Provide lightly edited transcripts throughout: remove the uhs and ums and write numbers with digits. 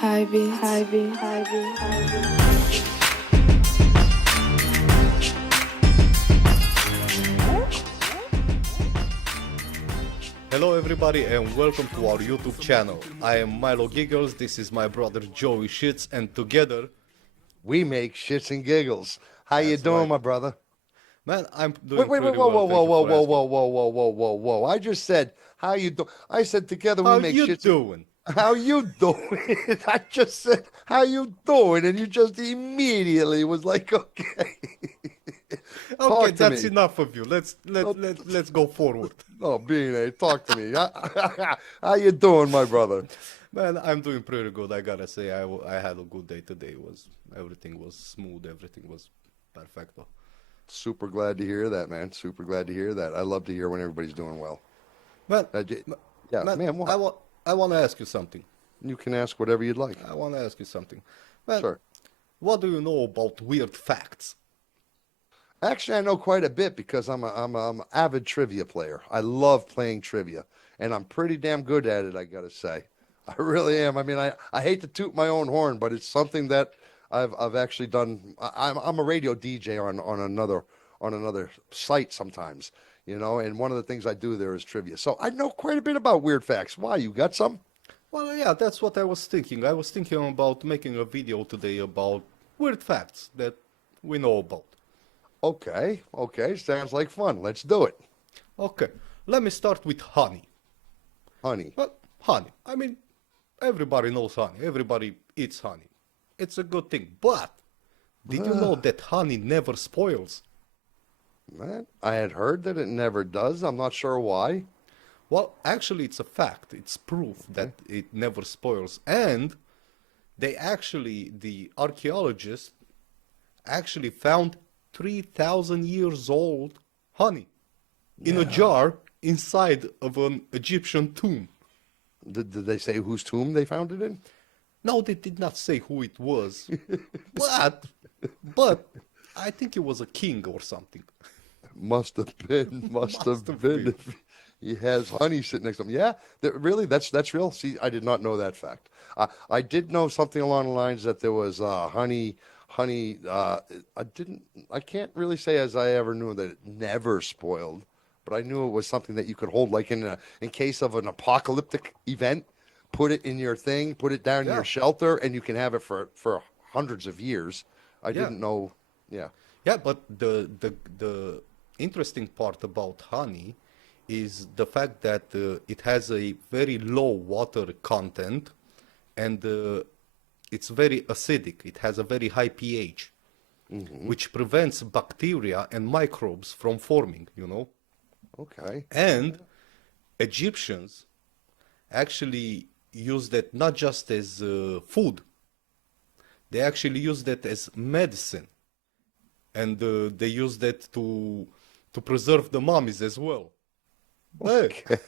Hello everybody and welcome to our YouTube channel. I am Milo Giggles, this is my brother Joey Shits, and together we make shits and giggles. How you That's doing, right. my brother? Man, I'm doing Wait, pretty whoa, well, whoa, thank whoa, you whoa, for whoa, asking. whoa, whoa, whoa, whoa, whoa, whoa. I just said, how you do? I said together we How make you shits. doing? How you doing? I just said, how you doing? And you just immediately was like, okay. Okay, Talk to that's me. enough of you. No, Let's go forward. no, B&A, talk to me. How you doing, my brother? Man, I'm doing pretty good. I gotta say, I had a good day today. Everything was smooth, everything was perfecto. Super glad to hear that, man. Super glad to hear that. I love to hear when everybody's doing well. Man, Uh, j- yeah, man, man, what? I want to ask you something. You can ask whatever you'd like. I want to ask you something. Man, Sure. what do you know about weird facts? Actually, I know quite a bit because I'm an avid trivia player. I love playing trivia, and I'm pretty damn good at it, I gotta say. I really am. I mean, I hate to toot my own horn, but it's something that I've actually done. I'm a radio DJ on another site sometimes, and one of the things I do there is trivia. So I know quite a bit about weird facts. Why, you got some? Well, yeah, that's what I was thinking. I was thinking about making a video today about weird facts that we know about. Okay, okay, sounds like fun. Let's do it. Okay, let me start with honey. Honey. Well, honey. I mean, everybody knows honey. Everybody eats honey. It's a good thing. But did you know that honey never spoils? Man, I had heard that it never does. I'm not sure why. Well, actually, it's a fact. It's proof that Okay. it never spoils. And the archaeologists actually found 3,000 years old honey in a Yeah. jar inside of an Egyptian tomb. Did they say whose tomb they found it in? No, they did not say who it was, but but I think it was a king or something. Must have been. Must Must have have been. been. If he has honey sitting next to him. Yeah, really, that's real. See, I did not know that fact. I did know something along the lines that there was honey. I didn't. I can't really say as I ever knew that it never spoiled, but I knew it was something that you could hold, like in case of an apocalyptic event. Put it in your thing, put it down in Yeah, your shelter, and you can have it for hundreds of years. I yeah, didn't know. Yeah. yeah. But the interesting part about honey is the fact that it has a very low water content and it's very acidic. It has a very high pH, Hmm. which prevents bacteria and microbes from forming, you know. Okay. And Egyptians actually used that not just as food, they actually used that as medicine. And they used that to preserve the mummies as well. But, Okay.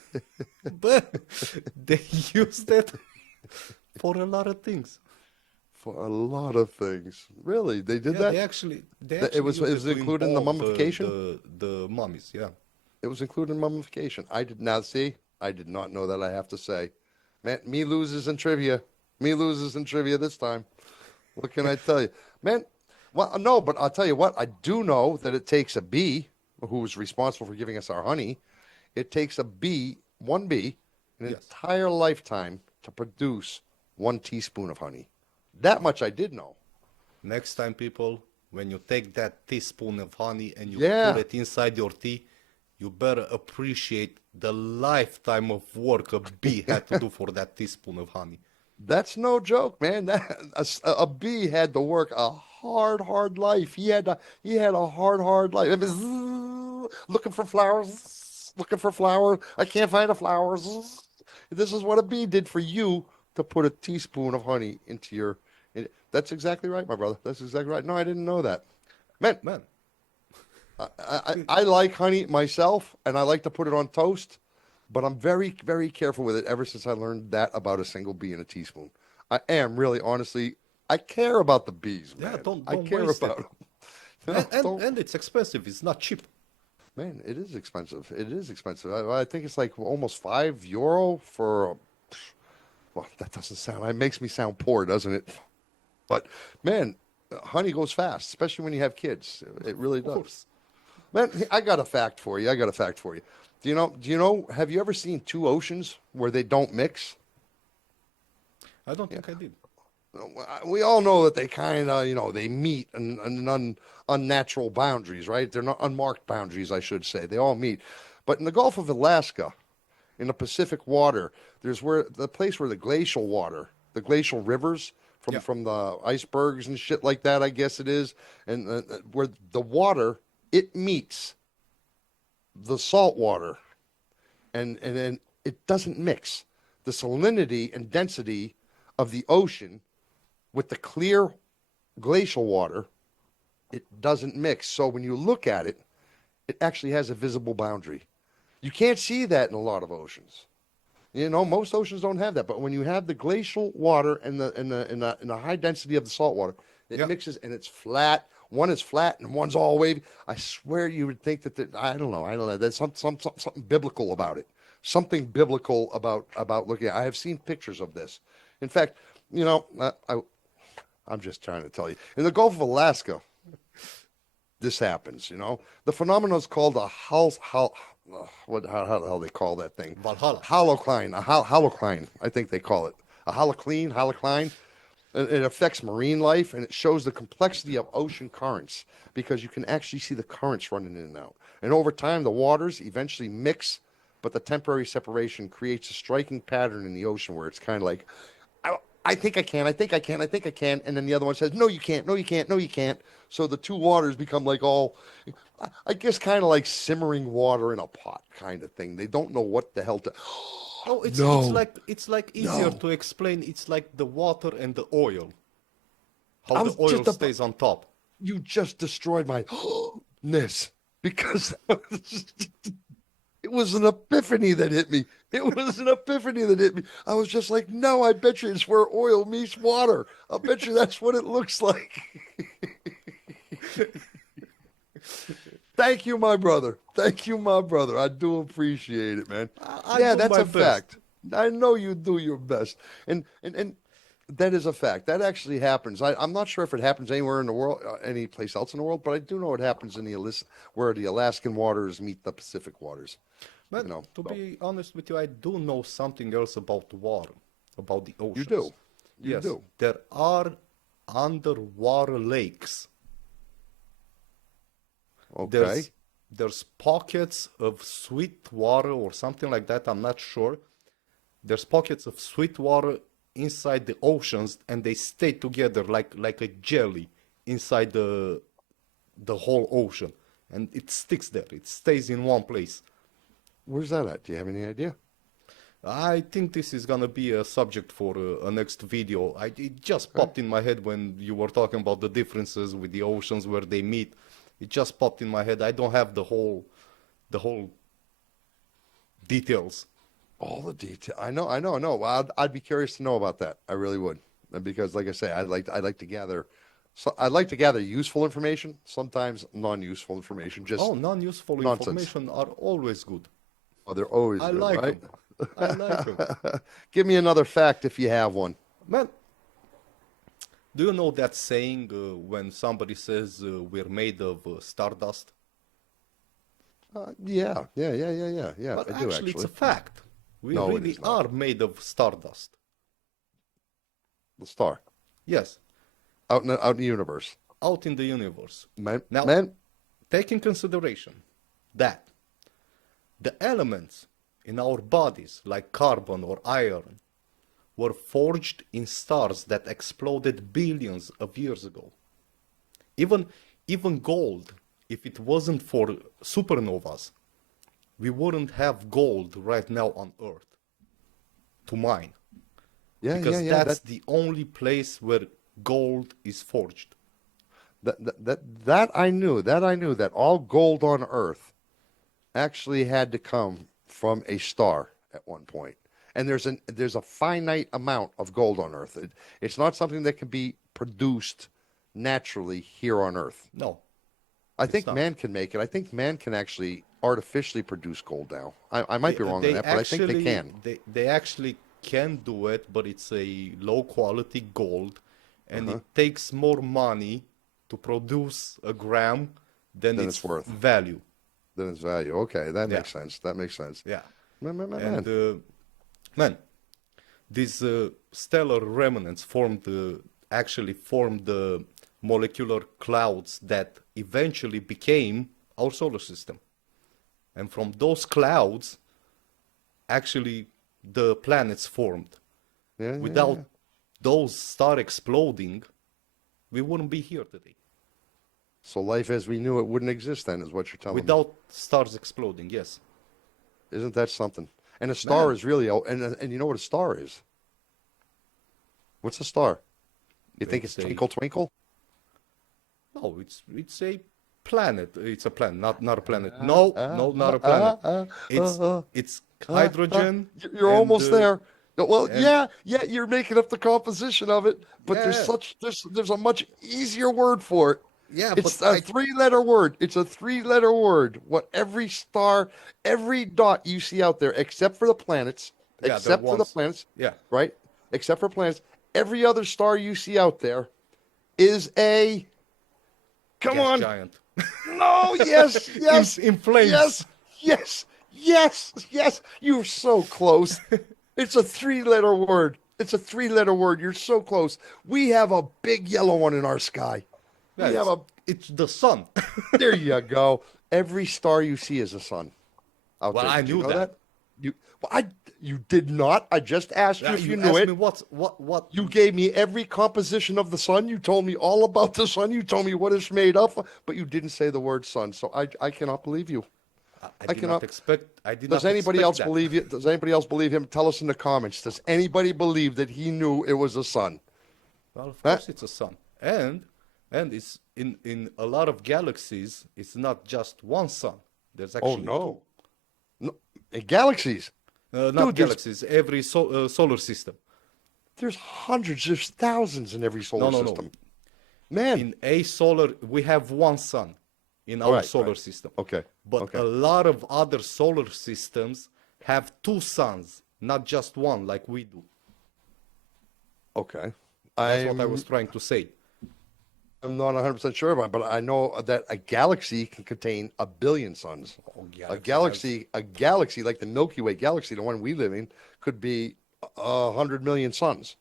but they used that for a lot of things. For a lot of things. Really? They did Yeah, that? they It actually was it used it was to included in the embalm mummification? the mummies. Yeah. It was included in mummification. I did not see. I did not know that, I have to say. Man, me loses in trivia. Me loses in trivia this time. What can I tell you? Man, well, no, but I'll tell you what, I do know that it takes a bee, who is responsible for giving us our honey, it takes a bee, one bee, an Yes. entire lifetime to produce 1 teaspoon of honey. That much I did know. Next time, people, when you take that teaspoon of honey and you put Yeah. it inside your tea, you better appreciate the lifetime of work a bee had to do for that teaspoon of honey. That's no joke, man. A bee had to work a hard life. He had a hard life. It was looking for flowers, looking for flowers. I can't find a flower. This is what a bee did for you to put a teaspoon of honey into your. That's exactly right, my brother. That's exactly right. No, I didn't know that. Man, Man, I like honey myself, and I like to put it on toast. But I'm very careful with it ever since I learned that about a single bee in a teaspoon. I am really, honestly, I care about the bees, yeah, man. don't I don't care waste about it. them. No, don't, And it's expensive. It's not cheap. man, it is expensive. It is expensive. I think it's like almost €5 for Well, that doesn't sound. It makes me sound poor, doesn't it? But man, honey goes fast, especially when you have kids. It really Of does. course. Man, I got a fact for you. I got a fact for you. Do you know? Do you know? Have you ever seen two oceans where they don't mix? I don't think I did. We all know that they kind of, they meet in unnatural boundaries, right? They're not unmarked boundaries, I should say. They all meet. But in the Gulf of Alaska, in the Pacific water, there's where the place where the glacial water, the glacial rivers Yeah. from the icebergs and shit like that, I guess it is, and where the water it meets the salt water, and then it doesn't mix. The salinity and density of the ocean with the clear glacial water, it doesn't mix. So when you look at it, it actually has a visible boundary. You can't see that in a lot of oceans. Most oceans don't have that. But when you have the glacial water and the high density of the salt water, it Yeah. mixes and it's flat. One is flat and one's all wavy. I swear you would think that I don't know. I don't know. There's something biblical about it. Something biblical about looking at it. I have seen pictures of this. In fact, I'm just trying to tell you. In the Gulf of Alaska, this happens. The phenomenon is called a how the hell they call that thing? Valhalla. Holocline. Holocline, I think they call it. A holocline. It affects marine life, and it shows the complexity of ocean currents because you can actually see the currents running in and out. And over time, the waters eventually mix, but the temporary separation creates a striking pattern in the ocean where it's kind of like, I think I can, and then the other one says, no, you can't, no, you can't, no, you can't. So the two waters become like all, I guess, kind of like simmering water in a pot kind of thing. They don't know what the hell to. Oh, it's No, it's like easier no. to explain. It's like the water and the oil. How I the was oil just about, stays on top. you just destroyed my ness because it was an epiphany that hit me. It was an epiphany that hit me. I was just like, no, I bet you it's where oil meets water. I bet you that's what it looks like. Thank you, my brother. Thank you, my brother. I do appreciate it, man. I Yeah, do that's my a best. fact. I know you do your best. And that is a fact. That actually happens. I'm not sure if it happens anywhere in the world, any place else in the world, but I do know it happens in where the Alaskan waters meet the Pacific waters. But to So be honest with you, I do know something else about water, about the you oceans. do. You Yes, do. there are underwater lakes. Okay. There's pockets of sweet water or something like that. I'm not sure. There's pockets of sweet water inside the oceans, and they stay together like a jelly inside the whole ocean, and it sticks there. It stays in one place. Where's that at? Do you have any idea? I think this is gonna be a subject for a next video. It just Okay. popped in my head when you were talking about the differences with the oceans where they meet. It just popped in my head. I don't have the whole details. All the detail. I know. Well, I'd be curious to know about that. I really would, because, like I say, I'd like to gather. So I'd like to gather useful information, sometimes non-useful information, just Oh, non-useful nonsense. information are always good. Oh, they're always I good, like right? them. I like them. Give me another fact if you have one. Man, do you know that saying when somebody says we're made of stardust? Yeah. But I do actually, it's actually. a fact. We No, it really is not. are made of stardust. The star Yes, out in the universe, out in the universe. man. Now, Man, take in consideration that the elements in our bodies, like carbon or iron, were forged in stars that exploded billions of years ago. Even, even gold, if it wasn't for supernovas, we wouldn't have gold right now on Earth to mine, because yeah. that's the only place where gold is forged. That I knew. That I knew that all gold on Earth actually had to come from a star at one point. And there's a finite amount of gold on Earth. It's not something that can be produced naturally here on Earth. No, I it's think not. man can make it. I think man can actually artificially produce gold now. I might be wrong on They that, but I think they actually can. they actually can do it, but it's a low quality gold, and Uh-huh. it takes more money to produce a gram than Then its it's worth. value. Then it's value. Okay, that Yeah, makes sense. That makes sense. yeah. Man. And man, these stellar remnants actually formed the molecular clouds that eventually became our solar system. And from those clouds, actually, the planets formed. Yeah. Without those star exploding, we wouldn't be here today. So life as we knew it wouldn't exist then, is what you're telling me. Without stars exploding, yes. Isn't that something? And a star Man, is really, and you know what a star is? What's a star? You think it's it's a twinkle twinkle? no, it's a planet. It's a planet, not a planet. No, no, not a planet. It's Uh, it's uh, uh. hydrogen You're and almost there. Well, and yeah, you're making up the composition of it, but yeah, there's a much easier word for it. yeah. But It's a three-letter word. It's a three-letter word. What every star, every dot you see out there, except for the planets, yeah, they're except for the ones. planets, Yeah, right? Except for planets, every other star you see out there is a, come gas on. giant. No, yes, yes, In yes, flames. yes. You're so close. It's a three-letter word. It's a three-letter word. You're so close. We have a big yellow one in our sky. Yeah, We have a, it's the sun. there you go. Every star you see is a sun out Well, there. I Did you knew know that. that? You did not. I just asked you Yeah, if you you knew asked it. me what. You gave me every composition of the sun. You told me all about the sun. You told me what it's made of, but you didn't say the word sun. So I cannot believe you. I I did not cannot. expect. I did Does not anybody expect else that. believe you? Does anybody else believe him? Tell us in the comments. Does anybody believe that he knew it was a sun? Well, of Huh? course it's a sun, and it's in a lot of galaxies. It's not just one sun. There's Oh actually two. no. No. Galaxies. Not Dude, galaxies. Every solar system. there's hundreds, there's thousands in every No, solar no, no. system. Man. In a solar, we have one sun in All our right, solar right. system, Okay. but Okay. a lot of other solar systems have two suns, not just one, like we do. Okay. That's what I I'm was trying to say. I'm not 100% sure about it, but I know that a galaxy can contain a billion suns. Oh, A galaxy has. galaxy, a galaxy like the Milky Way galaxy, the one we live in, could be 100 million suns.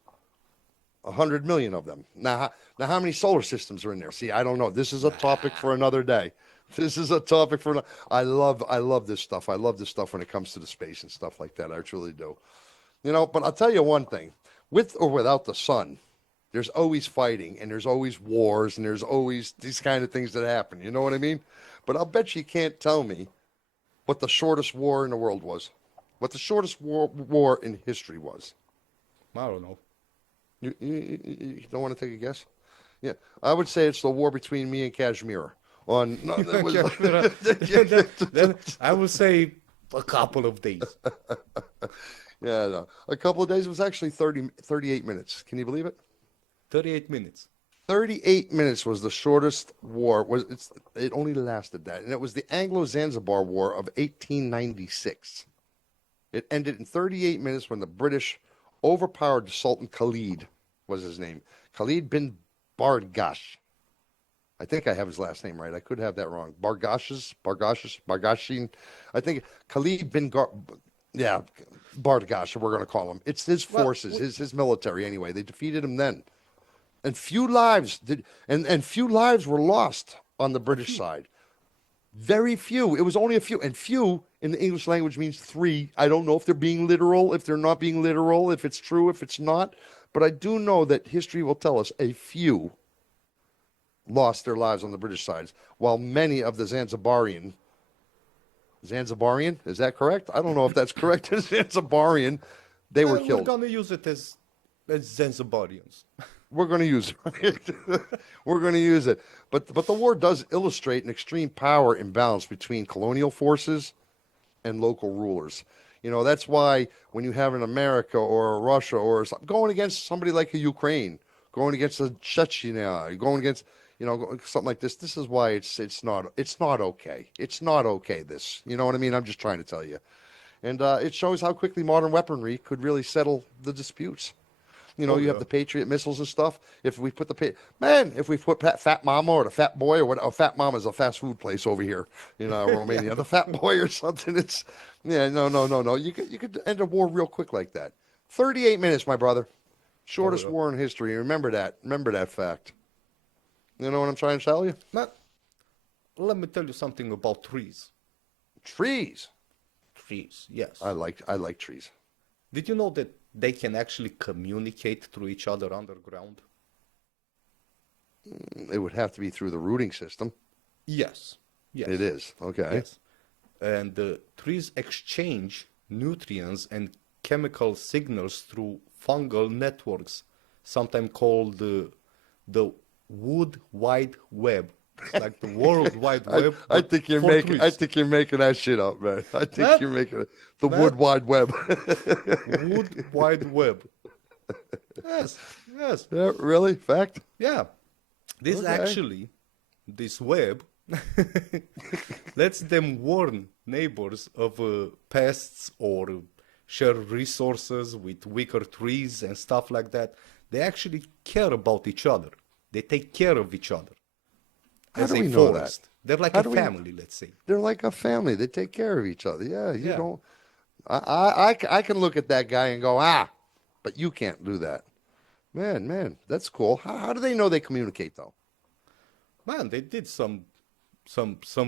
100 million of them. Now, how many solar systems are in there? See, I don't know. This is a topic for another day. This is a topic for. I love this stuff. I love this stuff when it comes to the space and stuff like that. I truly do. But I'll tell you one thing: with or without the sun, there's always fighting, and there's always wars, and there's always these kind of things that happen. You know what I mean? But I'll bet you can't tell me what the shortest war in the world was. What the shortest war in history was. I don't know. You don't want to take a guess? Yeah, I would say it's the war between me and Kashmir. On no, that was, Then I would say a couple of days. yeah, no. A couple of days. It was actually 38 minutes. Can you believe it? 38 minutes. 38 minutes was the shortest war. It only lasted that, and it was the Anglo-Zanzibar War of 1896. It ended in 38 minutes when the British overpowered the Sultan Khalid, was his name. Khalid bin Bargash. I think I have his last name right. I could have that wrong. Bargashin. I think Khalid bin yeah, Bargash, we're going to call him. It's his Well, forces, his military anyway. They defeated him then. And few lives were lost on the British side. Very few. It was only a few. And few in the English language means three. I don't know if they're being literal, if they're not being literal, if it's true, if it's not. But I do know that history will tell us a few lost their lives on the British side, while many of the Zanzibarian, is that correct? I don't know if that's correct. Zanzibarian, they were We're killed. gonna use it as Zanzibarians. We're going to use it. We're going to use it. But the war does illustrate an extreme power imbalance between colonial forces and local rulers. That's why when you have an America or a Russia or going against somebody like a Ukraine, going against a Chechnya, going against something like this. This is why it's not okay. It's not okay. This, you know what I mean? I'm just trying to tell you. And it shows how quickly modern weaponry could really settle the disputes. You know, Oh you have yeah. the Patriot missiles and stuff. If we put if we put Fat Mama or the Fat Boy or what? Oh, Fat Mama is a fast food place over here in Yeah. Romania. The Fat Boy or something. It's no. You could end a war real quick like that. 38 minutes, my brother. Oh Shortest yeah. war in history. Remember that. Remember that fact. You know what I'm trying to tell you? Man, let me tell you something about trees. Trees. Trees, yes. I like trees. Did you know that they can actually communicate through each other underground? It would have to be through the rooting system. Yes. Yes. It is. Okay. Yes. And trees exchange nutrients and chemical signals through fungal networks, sometimes called the Wood Wide Web. It's like the World Wide Web. I but think you're for making trees. that shit up, man. I think Man, you're making it the man, Wood Wide Web. Wood Wide Web. Yes, yes, Yeah, really? Fact? yeah. This Okay. actually, this web lets them warn neighbors of pests or share resources with weaker trees and stuff like that. They actually care about each other. They take care of each other How as do a we know that? forest. They're like How a do we? family, let's say. They're like a family. They take care of each other. Yeah, you Yeah. don't. I can look at that guy and go, but you can't do that. Man, that's cool. How do they know they communicate though? Man, they did some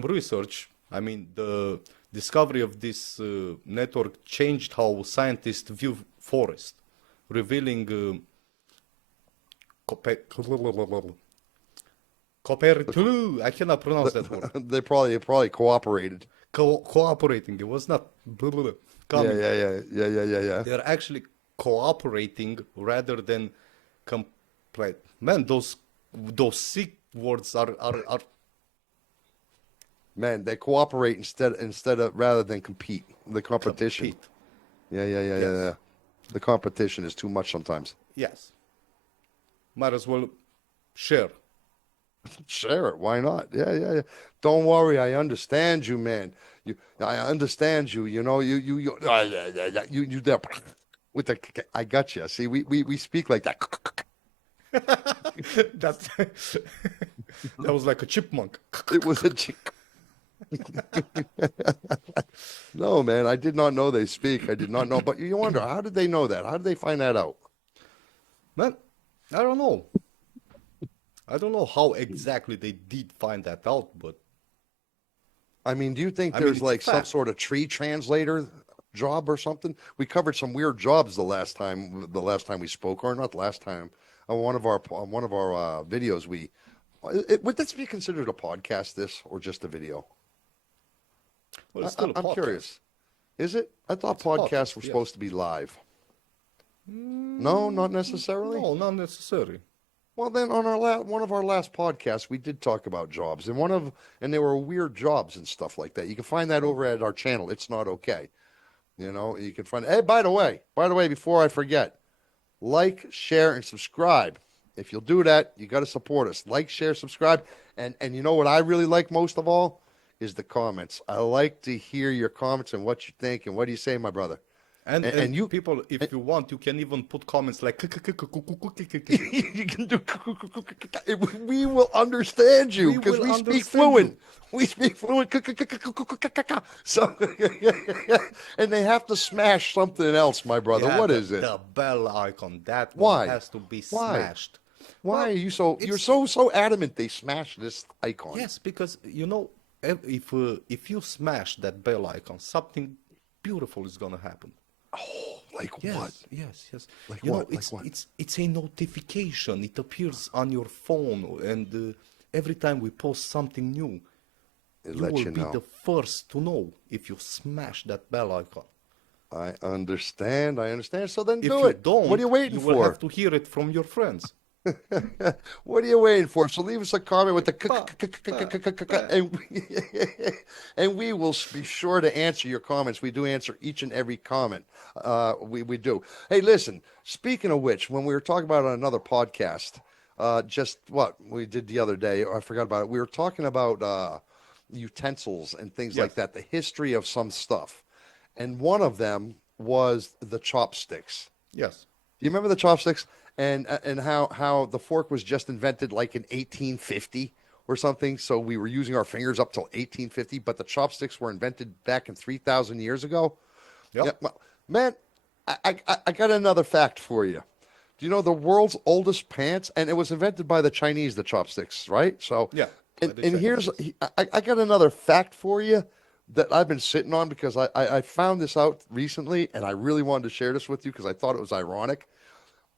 research. I mean, the discovery of this network changed how scientists view forest, revealing I cannot pronounce that word. They probably cooperated. Cooperating. It was not Yeah, coming. yeah. They're actually cooperating rather than complete. Man, those sick words are Man, they cooperate instead of rather than compete. The competition. compete. Yeah. Yes. The competition is too much sometimes. Yes. Might as well share. Share it. Why not? Yeah. Don't worry. I understand you, man. I understand you. You know, you there with the. I got you. See, we speak like that. That that was like a chipmunk. It was a. No, man. I did not know they speak. I did not know. But you wonder, how did they know that? How did they find that out? Man, I don't know. I don't know how exactly they did find that out, but I mean, do you think I mean, there's it's a like some fact. sort of tree translator job or something? We covered some weird jobs the last time we spoke, or not the last time. On one of our videos, would this be considered a podcast, this, or just a video? Well, it's still a I'm podcast. curious. Is it? I thought It's a podcast, podcasts were yes. supposed to be live. No, not necessarily. No, not necessary. Well, then on one of our last podcasts, we did talk about jobs, and they were weird jobs and stuff like that. You can find that over at our channel. It's Not Okay. You know, you can find. Hey, by the way, before I forget, like, share, and subscribe. If you'll do that, you got to support us. Like, share, subscribe, and you know what I really like most of all is the comments. I like to hear your comments and what you think and what do you say, my brother. And you People, if you want, you can even put comments like you can do. We will understand you We because will we speak understand fluent. you. We speak fluent. So, and they have to smash something else, my brother. Yeah, What is it? the bell icon. That Why? one has to be Why? smashed. Why Well, are you so? You're it's so adamant they smash this icon. yes, because you know, if you smash that bell icon, something beautiful is gonna happen. Like Yes, what? yes. Like You know, what? Like what? it's a notification. It appears on your phone, and every time we post something new, It you lets will you be know. the first to know if you smash that bell icon. I understand. So then If do you it. don't, What are you waiting you will for? have to hear it from your friends. What are you waiting for? So leave us a comment with the Bah, bah. and we will be sure to answer your comments. We do answer each and every comment. We do. Hey, listen. Speaking of which, when we were talking about it on another podcast, just what we did the other day, I forgot about it. We were talking about utensils and things like Yes. that, the history of some stuff. and one of them was the chopsticks. Yes. Do you remember the chopsticks and how the fork was just invented like in 1850 or something? So we were using our fingers up till 1850, but the chopsticks were invented back in 3,000 years ago. Yep. Yeah, well, man, I got another fact for you. Do you know the world's oldest pants? And it was invented by the Chinese, the chopsticks, right? So, Yeah. and here's I got another fact for you that I've been sitting on because I found this out recently, and I really wanted to share this with you because I thought it was ironic.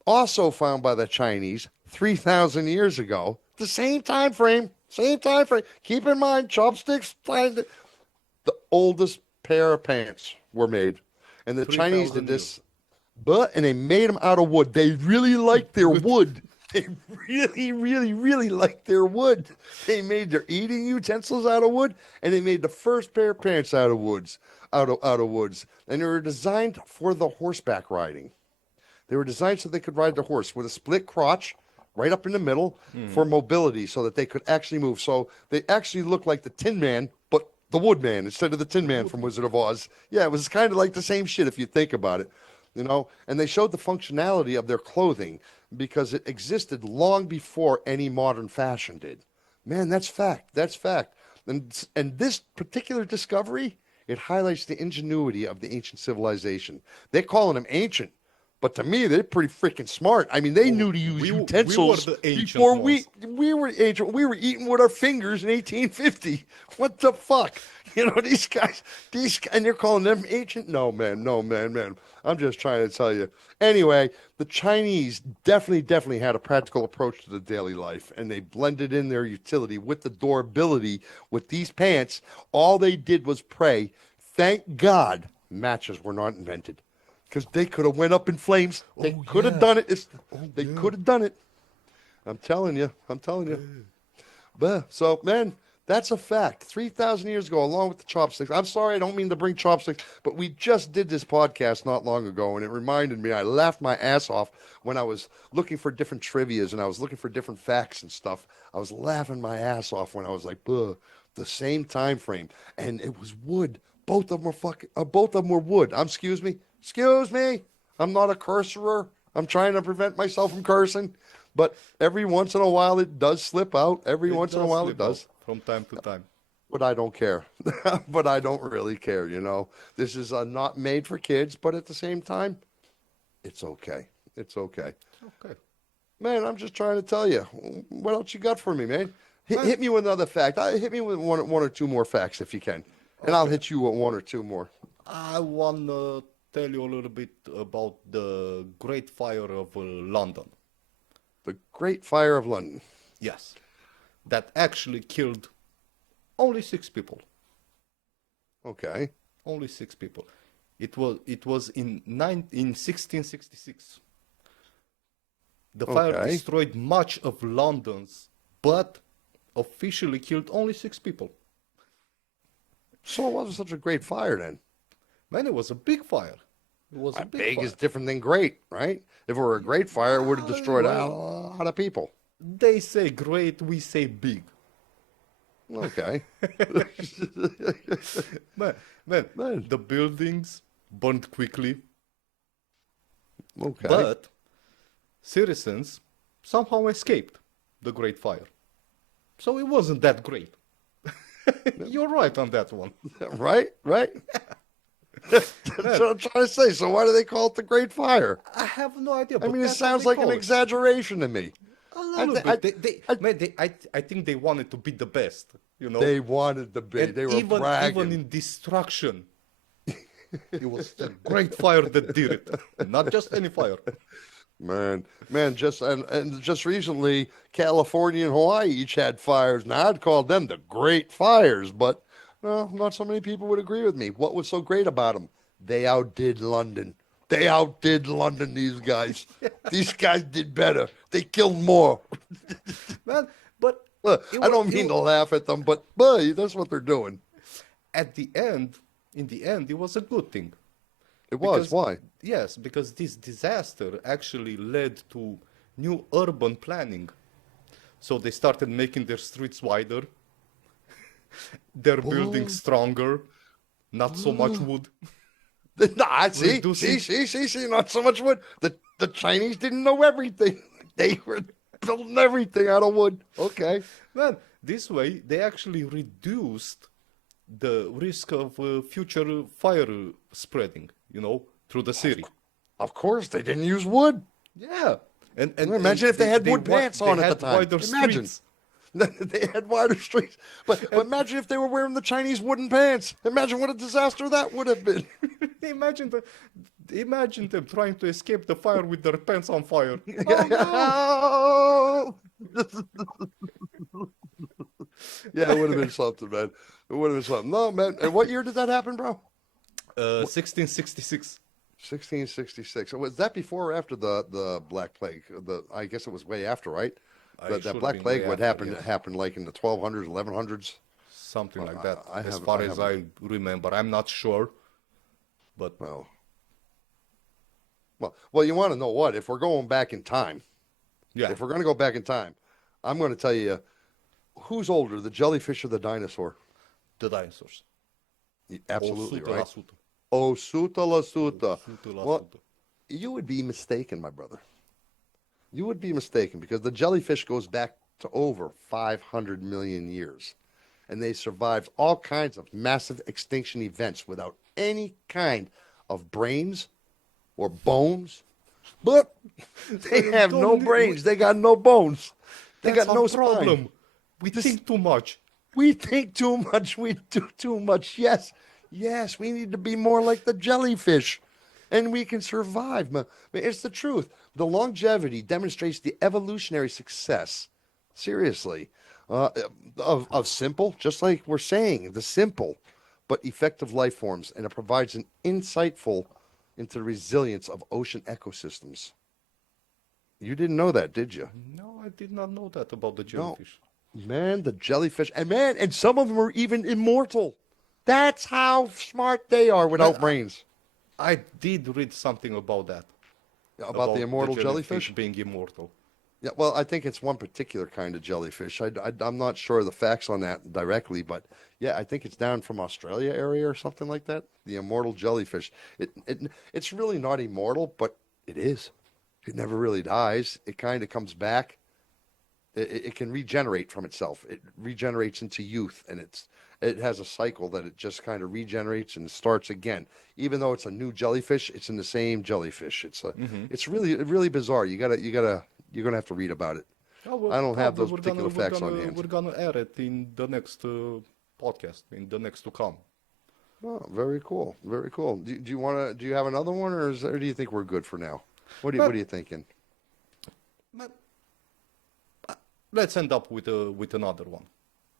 Also found by the Chinese 3,000 years ago, the same time frame, same time frame. Keep in mind, chopsticks, the oldest pair of pants were made, and the Chinese did 3,000 this, and they made them out of wood. They really liked their wood. They really, really, really liked their wood. They made their eating utensils out of wood, and they made the first pair of pants out of woods, out of woods, and they were designed for the horseback riding. They were designed so they could ride the horse with a split crotch right up in the middle for mobility so that they could actually move. So they actually looked like the Tin Man, but the Wood Man instead of the Tin Man from Wizard of Oz. Yeah, it was kind of like the same shit if you think about it, you know. And they showed the functionality of their clothing because it existed long before any modern fashion did. Man, that's fact. That's fact. And this particular discovery, it highlights the ingenuity of the ancient civilization. They're calling them ancient. But to me, they're pretty freaking smart. I mean, they knew to use utensils we were the ancient before ones. we were ancient. We were eating with our fingers in 1850. What the fuck? You know, these guys, and they're calling them ancient? No, man, no, man. I'm just trying to tell you. Anyway, the Chinese definitely had a practical approach to the daily life, and they blended in their utility with the durability with these pants. All they did was pray. Thank God matches were not invented. Because they could have went up in flames. They could have done it. They could have done it. I'm telling you. But so, man, that's a fact. 3,000 years ago, along with the chopsticks. I'm sorry, I don't mean to bring chopsticks, but we just did this podcast not long ago, and it reminded me. I laughed my ass off when I was looking for different trivias and I was looking for different facts and stuff. I was laughing my ass off when I was like, "Buh," the same time frame, and it was wood. Both of them were both of them were wood. Excuse me. I'm not a curser. I'm trying to prevent myself from cursing. But every once in a while it does slip out. Every once in a while it does. From time to time. But I don't care. But I don't really care, you know. This is not made for kids, but at the same time, it's okay. It's okay. Okay. Man, I'm just trying to tell you. What else you got for me, man? Hit me with another fact. Hit me with one or two more facts if you can. And I'll hit you with one or two more. I want to tell you a little bit about the Great Fire of London. The Great Fire of London. Yes. That actually killed only 6 people. Okay. Only 6 people. It was in 1666. The fire destroyed much of London's, but officially killed only 6 people. So it wasn't such a great fire then. Man, it was a big fire. It was a big fire. Is different than great, right? If it were a great fire, it would have destroyed a lot of people. They say great, we say big. Okay. man, the buildings burned quickly. Okay. But citizens somehow escaped the Great Fire. So it wasn't that great. You're right on that one. Right? That's what I'm trying to say. So why do they call it the Great Fire? I have no idea. I mean, it sounds like an exaggeration to me. A little bit. I think they wanted to be the best. You know, they wanted to be. And they were bragging. Even in destruction, it was the Great Fire that did it, not just any fire. Man, just and just recently, California and Hawaii each had fires. Now I'd call them the Great Fires, but no, not so many people would agree with me. What was so great about them? They outdid London. These guys. These guys did better. They killed more. Man, but I don't mean to laugh at them, but boy, that's what they're doing. In the end, it was a good thing. It was. Why? Yes, because this disaster actually led to new urban planning. So they started making their streets wider, their buildings stronger, not so much wood. Nah, Reducing- see, not so much wood. The Chinese didn't know everything. They were building everything out of wood. Okay. Man, this way they actually reduced the risk of future fire spreading, through the city. Of course, they didn't use wood. Yeah. And Imagine if they had wood wi- pants on they at had the time. wider Imagine. streets. They had wider streets. But imagine if they were wearing the Chinese wooden pants. Imagine what a disaster that would have been. Imagine them trying to escape the fire with their pants on fire. Oh, yeah, it would have been something, man. It would have been something. No, man. And what year did that happen, bro? 1666. 1666. Was that before or after the Black Plague? I guess it was way after, right? That Black Plague would happen like in the 1200s, 1100s. Something like that. I as haven't- far I as haven't- I remember, I'm not sure, but Well, you want to know what? If we're going back in time, yeah, if we're going to go back in time, I'm going to tell you who's older, the jellyfish or the dinosaur? the dinosaurs. Absolutely, right? 100%. Oh, suta la suta. 100%. Well, you would be mistaken, my brother. You would be mistaken because the jellyfish goes back to over 500 million years. And they survived all kinds of massive extinction events without any kind of brains or bones. But they have no brains. They got no bones. They That's got no our problem. spine. We think too much. We think too much. We do too much. Yes, we need to be more like the jellyfish. And we can survive. It's the truth. The longevity demonstrates the evolutionary success, seriously, of simple, just like we're saying, the simple but effective life forms. And it provides an insightful into the resilience of ocean ecosystems. You didn't know that, did you? No, I did not know that about the jellyfish. Man, the jellyfish, and some of them are even immortal. That's how smart they are without brains. I did read something about that. About the immortal jellyfish? being immortal. Yeah, well, I think it's one particular kind of jellyfish. I'm not sure of the facts on that directly, but yeah, I think it's down from Australia area or something like that. The immortal jellyfish. It's really not immortal, but it is. It never really dies. It kind of comes back. It can regenerate from itself. It regenerates into youth, and it has a cycle that it just kind of regenerates and starts again. Even though it's a new jellyfish, it's in the same jellyfish. It's really bizarre. You're gonna have to read about it. Oh, well, I don't have probably those particular facts on hand. We're gonna add it in the next podcast, in the next to come. Oh, very cool, very cool. Do you have another one, or do you think we're good for now? What are you thinking? Let's end up with another one.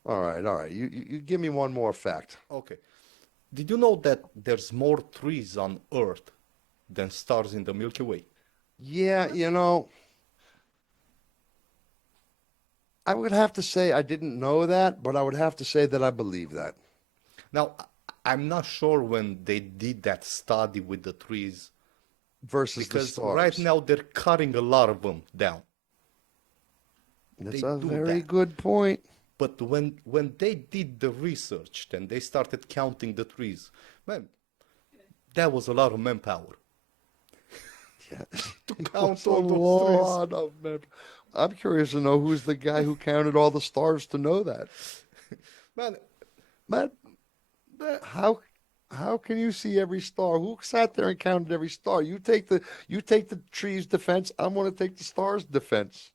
All right. You give me one more fact. Okay. Did you know that there's more trees on Earth than stars in the Milky Way? Yeah, I would have to say I didn't know that, but I would have to say that I believe that. Now, I'm not sure when they did that study with the trees, Versus the because stars. right now they're cutting a lot of them down. That's they a do very that. good point. But when they did the research and they started counting the trees, man, that was a lot of manpower. Yeah. To That's count a all those trees. lot of men. I'm curious to know who's the guy who counted all the stars to know that. Man, Man, how can you see every star? Who sat there and counted every star? You take the tree's defense. I'm going to take the star's defense.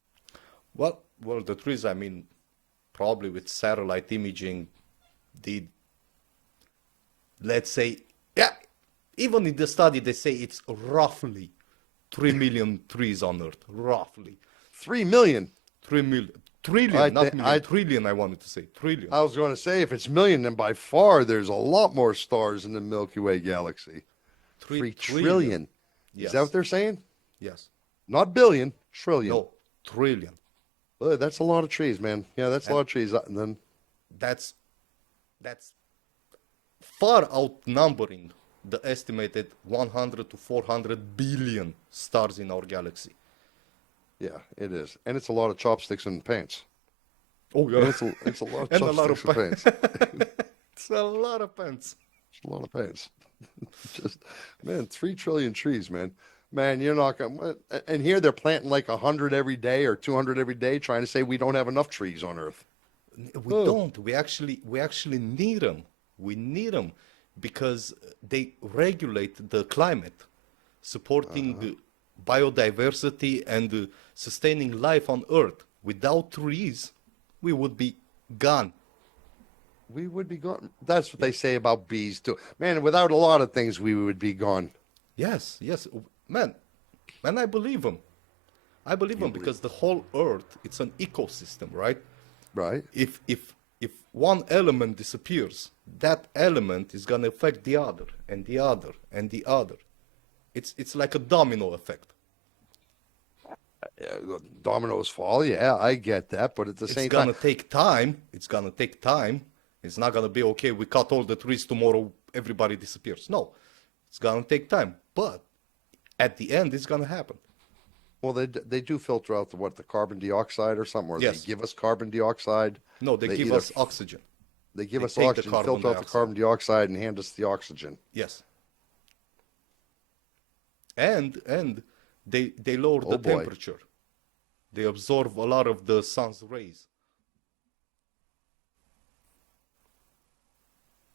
well, the trees, I mean, probably with satellite imaging, did, let's say, yeah, even in the study, they say it's roughly 3 million trees on Earth. Roughly. 3 million. 3 million. Trillion, not million. Trillion, I wanted to say. Trillion. I was going to say, if it's million, then by far there's a lot more stars in the Milky Way galaxy. 3 trillion. Yes. Is that what they're saying? Yes. Not billion, trillion. No, trillion. That's a lot of trees, man. Yeah, that's a lot of trees. And then That's far outnumbering the estimated 100 to 400 billion stars in our galaxy. yeah, it is. And it's a lot of chopsticks and pants. Oh, And it's a lot of And a lot chopsticks of and pants. It's a lot of pants. It's a lot of pants. Just, man, 3 trillion trees, man. Man, you're not gonna. And here they're planting like 100 every day or 200 every day, trying to say we don't have enough trees on Earth. We don't. We actually need them. We need them because they regulate the climate, supporting biodiversity and sustaining life on Earth. Without trees, we would be gone. We would be gone. That's what they say about bees too. Man, without a lot of things, we would be gone. Yes, yes, man, I believe them. I believe them because the whole Earth, it's an ecosystem, right? Right. If one element disappears, that element is gonna affect the other and the other and the other. It's like a domino effect. Dominoes fall. Yeah, I get that, but at the same It's gonna time, take time. It's gonna take time. It's not gonna be okay. We cut all the trees tomorrow. Everybody disappears. No, it's gonna take time. But at the end, it's gonna happen. well, they do filter out the carbon dioxide or something, or Yes. they give us carbon dioxide. No, they give either us oxygen. They give they us take the oxygen, carbon filter out the dioxide. carbon dioxide, and hand us the oxygen. Yes. And they lower Oh the boy. temperature. They absorb a lot of the sun's rays.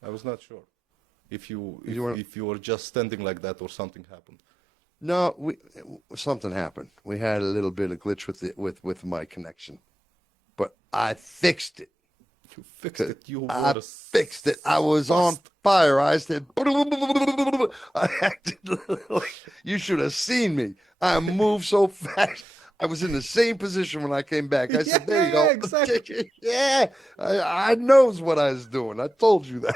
I was not sure if you were just standing like that or something happened. No, something happened. We had a little bit of glitch with my connection, but I fixed it. You fixed it. You I were fixed it. I was on fire. I said, I acted like you should have seen me. I moved so fast. I was in the same position when I came back. I said, there you go. Yeah, exactly. Yeah, I knows what I was doing. I told you that.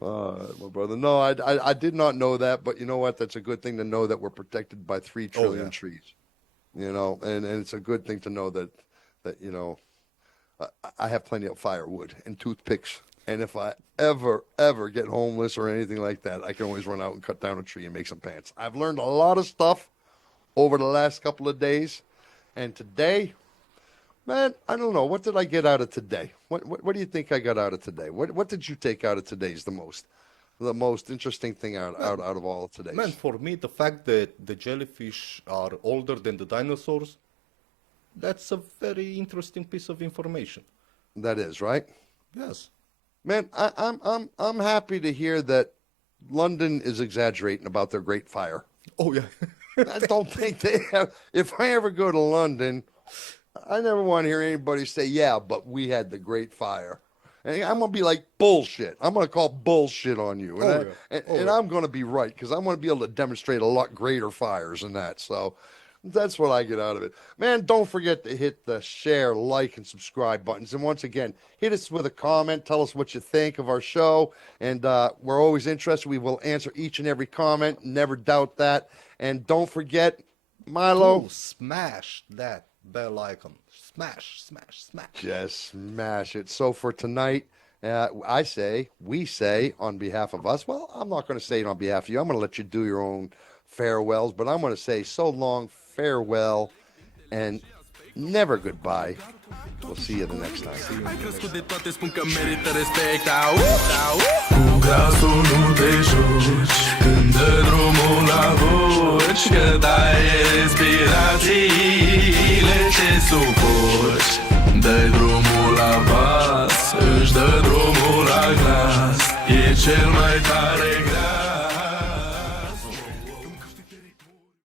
My brother. No, I did not know that, but you know what? That's a good thing to know that we're protected by 3 trillion yeah. trees. You know, and it's a good thing to know that you know, I have plenty of firewood and toothpicks. And if I ever get homeless or anything like that, I can always run out and cut down a tree and make some pants. I've learned a lot of stuff over the last couple of days. And today, man, I don't know. What did I get out of today? What do you think I got out of today? What did you take out of today's the most interesting thing out of all of today's? Man, for me, the fact that the jellyfish are older than the dinosaurs, that's a very interesting piece of information. That is, right? Yes. Man, I'm happy to hear that London is exaggerating about their Great Fire. Oh, yeah. I don't think they have. If I ever go to London, I never want to hear anybody say, yeah, but we had the Great Fire. And I'm going to be like, bullshit. I'm going to call bullshit on you. And I'm going to be right because I'm going to be able to demonstrate a lot greater fires than that. So that's what I get out of it. Man, don't forget to hit the share, like, and subscribe buttons. And once again, hit us with a comment. Tell us what you think of our show. And we're always interested. We will answer each and every comment. Never doubt that. And don't forget, Milo. Ooh, smash that bell icon. Smash, smash, smash. Just smash it. So for tonight, we say on behalf of us, well, I'm not going to say it on behalf of you. I'm going to let you do your own farewells, but I'm going to say so long, farewell, and never goodbye. We'll see you the next time. Ai crescut de toate, spun că merită respect. Cu glasul nu te joci când dă drumul la voci, că dai respirațiile ce suporți. Dă drumul la vas, își dă drumul la glas. E cel mai tare glas.